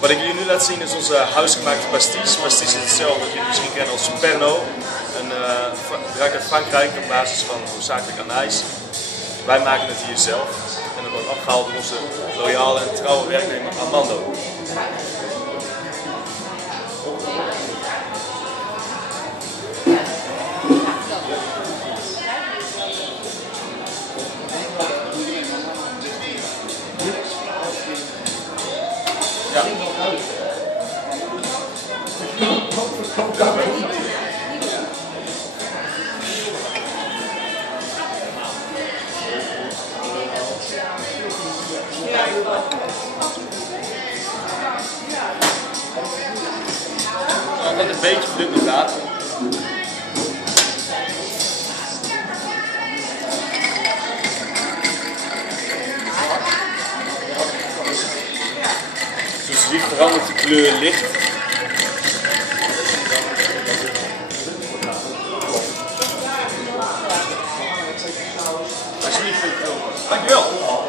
Wat ik jullie nu laat zien is onze huisgemaakte pastis. Pastis is hetzelfde wat jullie misschien kennen als Pernod. Een drank uit Frankrijk op basis van hoofdzakelijk anijs. Wij maken het hier zelf en het wordt afgehaald door onze loyale en trouwe werknemer Armando. Ja. Net een beetje vlugger gaat. Zoals je ziet verandert de kleur licht. Alsjeblieft, dankjewel.